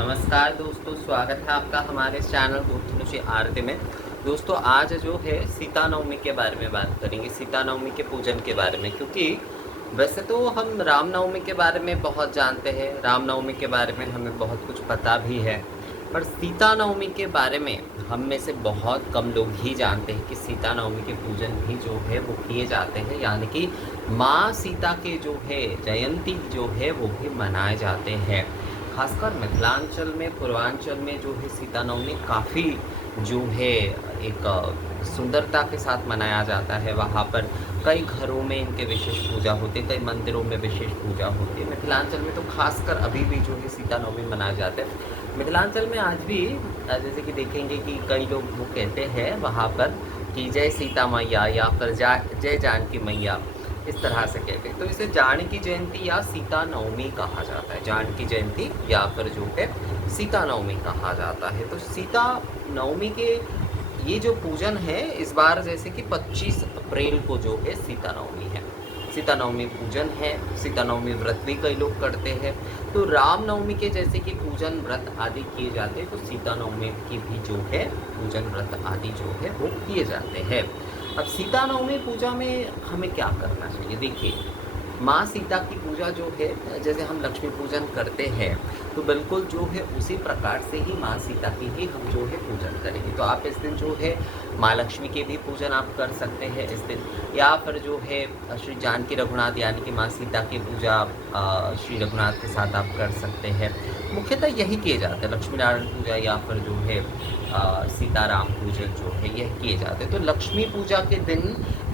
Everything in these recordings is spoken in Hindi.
नमस्कार दोस्तों, स्वागत है आपका हमारे इस चैनल गोत्रुषि आरती में। दोस्तों आज जो है सीता नवमी के बारे में बात करेंगे, सीता नवमी के पूजन के बारे में। क्योंकि वैसे तो हम राम नवमी के बारे में बहुत जानते हैं, राम नवमी के बारे में हमें बहुत कुछ पता भी है, पर सीता नवमी के बारे में हम में से बहुत कम लोग ही जानते हैं कि सीता नवमी के पूजन भी जो है वो किए जाते हैं, यानी कि माँ सीता के जो है जयंती जो है वो भी मनाए जाते हैं। खासकर मिथिलांचल में, पूर्वांचल में जो है सीता नवमी काफ़ी जो है एक सुंदरता के साथ मनाया जाता है। वहाँ पर कई घरों में इनके विशेष पूजा होती है, कई मंदिरों में विशेष पूजा होती है। मिथिलांचल में तो खासकर अभी भी जो है सीता नवमी मनाया जाता है। मिथिलांचल में आज भी जैसे कि देखेंगे कि कई लोग वो कहते हैं वहाँ पर कि जय सीता मैया या फिर जय जानकी मैया, इस तरह से कहते हैं। तो इसे जानकी जयंती या सीता नवमी कहा जाता है, जानकी जयंती या फिर जो है सीता नवमी कहा जाता है। तो सीता नवमी के ये जो पूजन है इस बार जैसे कि 25 अप्रैल को जो है सीता नवमी है, सीता नवमी पूजन है। सीता नवमी व्रत भी कई लोग करते हैं। तो राम नवमी के जैसे कि पूजन व्रत आदि किए जाते हैं, तो सीता नवमी की भी जो है पूजन व्रत आदि जो है वो किए जाते हैं। अब सीता नवमी पूजा में हमें क्या करना चाहिए? देखिए, माँ सीता की पूजा जो है, जैसे हम लक्ष्मी पूजन करते हैं तो बिल्कुल जो है उसी प्रकार से ही माँ सीता की ही हम जो है पूजन करेंगे। तो आप इस दिन जो है माँ लक्ष्मी के भी पूजन आप कर सकते हैं इस दिन, या फिर जो है श्री जानकी रघुनाथ यानी कि माँ सीता की पूजा श्री रघुनाथ के साथ आप कर सकते हैं। मुख्यतः यही किए जाते हैं, लक्ष्मी नारायण पूजा या फिर जो है सीताराम पूजन जो है यह किए जाते हैं। तो लक्ष्मी पूजा के दिन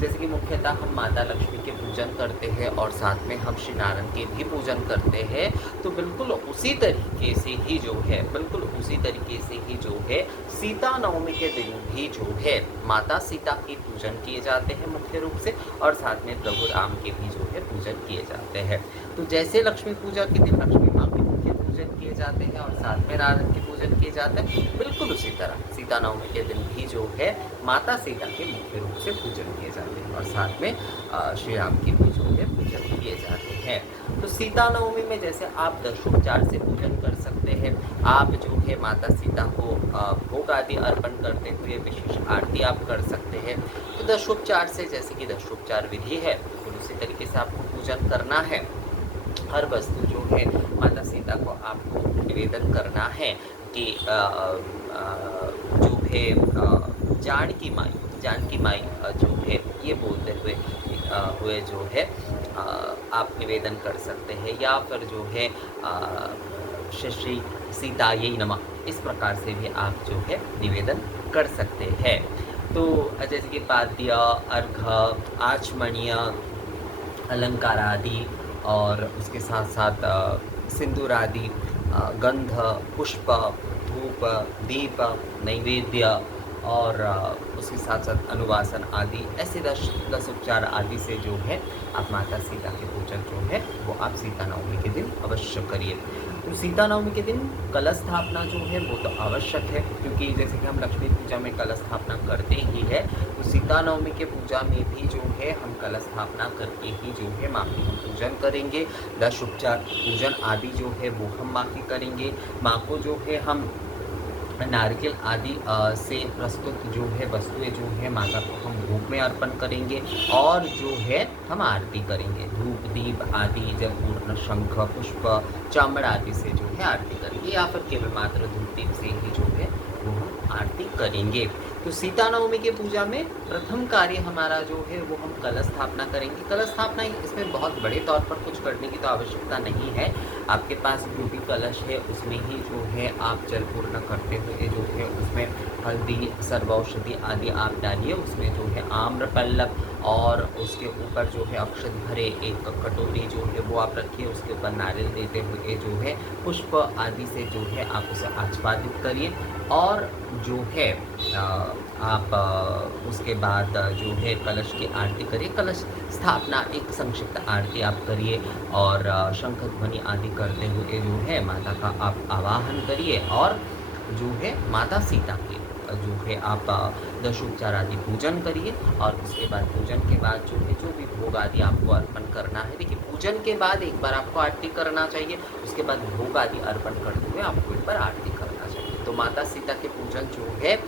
जैसे कि मुख्यतः हम माता लक्ष्मी के पूजन करते हैं और साथ में हम श्री नारायण के भी पूजन करते हैं। तो बिल्कुल उसी तरीके से ही जो है, बिल्कुल उसी तरीके से ही जो है सीता नवमी के दिन भी जो है माता सीता की पूजन किए जाते हैं मुख्य रूप से, और साथ में प्रभु राम के भी जो है पूजन किए जाते हैं। तो जैसे लक्ष्मी पूजा के दिन लक्ष्मी माँ के मुख्य पूजन किए जाते हैं और साथ में नारायण के पूजन किए जाते हैं, बिल्कुल उसी तरह सीता नवमी के दिन भी जो है माता सीता के मुख्य रूप से पूजन किए जाते हैं और साथ में श्री राम की भी जो है पूजन किए जाते हैं। तो सीता नवमी में जैसे आप दशोपचार से पूजन कर सकते हैं, आप जो है माता सीता को भोग आदि अर्पण करते हुए विशेष आरती आप कर सकते हैं। तो दशोपचार से, जैसे कि दशोपचार विधि है, तो उसी तरीके से आपको पूजन करना है। हर वस्तु जो है माता सीता को आपको निवेदन करना है कि जो है जानकी माई जो है ये बोलते हुए जो है आप निवेदन कर सकते हैं, या फिर जो है श्री सीतायै नमः, इस प्रकार से भी आप जो है निवेदन कर सकते हैं। तो जैसे कि पाद्य, अर्घ, आचमनीय, अलंकार आदि और उसके साथ साथ सिंदूर आदि, गंध, पुष्प, धूप, दीप, नैवेद्य और उसके साथ साथ अनुवासन आदि, ऐसे 10 उपचार आदि से जो है आप माता सीता के पूजन जो है वो आप सीता नवमी के दिन अवश्य करिए। तो सीता नवमी के दिन कलश स्थापना जो है वो तो आवश्यक है, क्योंकि जैसे कि हम लक्ष्मी पूजा में कलश स्थापना करते ही है, तो सीता नवमी के पूजा में भी जो है हम कलश स्थापना करके ही जो है माँ की हम पूजन करेंगे। 10 उपचार पूजन आदि जो है वो हम माँ की करेंगे। माँ को जो है हम नारियल आदि से प्रस्तुत जो है वस्तुएं जो है माता को हम भोग में अर्पण करेंगे, और जो है हम आरती करेंगे। धूप, दीप आदि, जलपूर्ण, शंख, पुष्प, चामड़ आदि से जो है आरती करेंगे, या फिर केवल मात्र धूप दीप से ही जो है वो हम आरती करेंगे। तो सीता नवमी की पूजा में प्रथम कार्य हमारा जो है वो हम कलश स्थापना करेंगे। कलश स्थापना इसमें बहुत बड़े तौर पर कुछ करने की तो आवश्यकता नहीं है। आपके पास जो भी कलश है उसमें ही जो है आप जल पूर्ण करते हुए जो है उसमें हल्दी, सर्वौषधि आदि आप डालिए। उसमें जो है आम्र पल्लव और उसके ऊपर जो है अक्षत भरे एक कटोरी जो है वो आप रखिए। उसके ऊपर नारियल देते हुए जो है पुष्प आदि से जो है आप उसे आच्छादित करिए, और जो है आप उसके बाद जो है कलश की आरती करिए। कलश स्थापना एक संक्षिप्त आरती आप करिए और शंख ध्वनि आदि करते हुए जो है माता का आप आवाहन करिए, और जो है माता सीता के जो है आप दशोपचार आदि पूजन करिए। और उसके बाद पूजन के बाद जो है जो भी भोग आदि आपको अर्पण करना है, देखिए पूजन के बाद एक बार आपको आरती करना चाहिए, उसके बाद भोग आदि अर्पण करते हुए आपको एक बार आरती करना चाहिए। तो माता सीता के पूजन जो है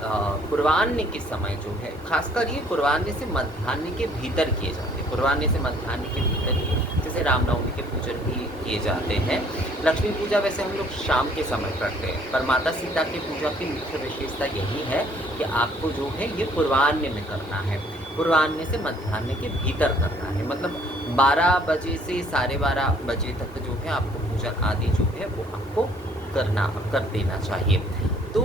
पूर्वाह्न के समय जो है, खासकर ये पूर्वाह्न से मध्याह्न के भीतर किए जाते हैं। पूर्वाह्न से मध्याह्न के भीतर ही जैसे रामनवमी के पूजन भी किए जाते हैं। लक्ष्मी पूजा वैसे हम लोग शाम के समय करते हैं, पर माता सीता की पूजा की मुख्य विशेषता यही है कि आपको जो है ये पूर्वाह्न में करना है, पूर्वाह्न से मध्याह्न के भीतर करना है। मतलब 12 बजे से 12:30 बजे तक जो है आपको पूजन आदि जो है वो आपको कर देना चाहिए। तो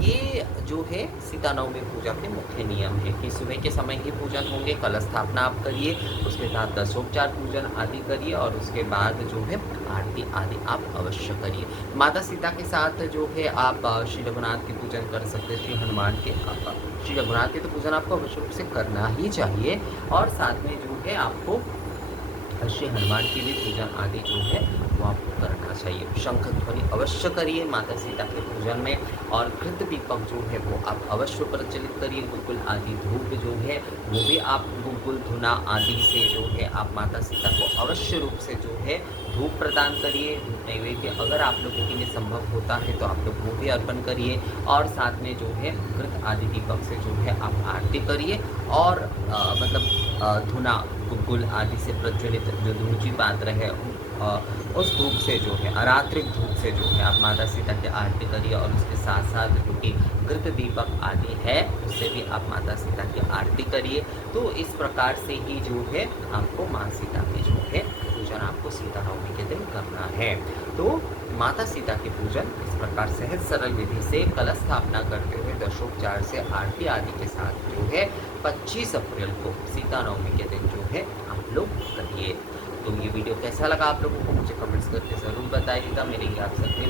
ये जो है सीता नवमी पूजा के मुख्य नियम है कि सुबह के समय ही पूजन होंगे, कलश स्थापना आप करिए, उसके बाद दशोपचार पूजन आदि करिए और उसके बाद जो है आरती आदि आप अवश्य करिए। माता सीता के साथ जो है आप श्री रघुनाथ की पूजन कर सकते हैं, श्री हनुमान के श्री रघुनाथ के तो पूजन आपको अवश्य रूप से करना ही चाहिए। और साथ में जो है आपको श्री हनुमान की भी पूजन आदि जो है वो आपको करना चाहिए। शंख ध्वनि अवश्य करिए माता सीता के पूजन में, और घृत दीपक जो है वो आप अवश्य प्रज्वलित करिए। गुलगुल आदि धूप जो है वो भी आप गुलगुल धुना आदि से जो है आप माता सीता को अवश्य रूप से जो है धूप प्रदान करिए। धूप नैवेद्य अगर आप लोगों के लिए संभव होता है तो आप लोग वो भी अर्पण करिए, और साथ में जो है घृत आदि दीपक से जो है आप आरती करिए। और धुना गुलगुल आदि से प्रज्वलित जो धूजी पात्र है उस धूप से जो है अरात्रिक धूप से जो है आप माता सीता की आरती करिए। और उसके साथ साथ जो कि घृत दीपक आदि है उससे भी आप माता सीता की आरती करिए। तो इस प्रकार से ही जो है आपको माँ सीता की जो है पूजन आपको सीता नवमी के दिन करना है। तो माता सीता के पूजन इस प्रकार सहज सरल विधि से कलश स्थापना करते हुए दशोपचार से आरती आदि के साथ जो है 25 अप्रैल को सीता नवमी के दिन जो है आप लोग करिए। तो ये वीडियो कैसा लगा आप लोगों को मुझे कमेंट्स करके ज़रूर बताइएगा। मेरे ये आप सबके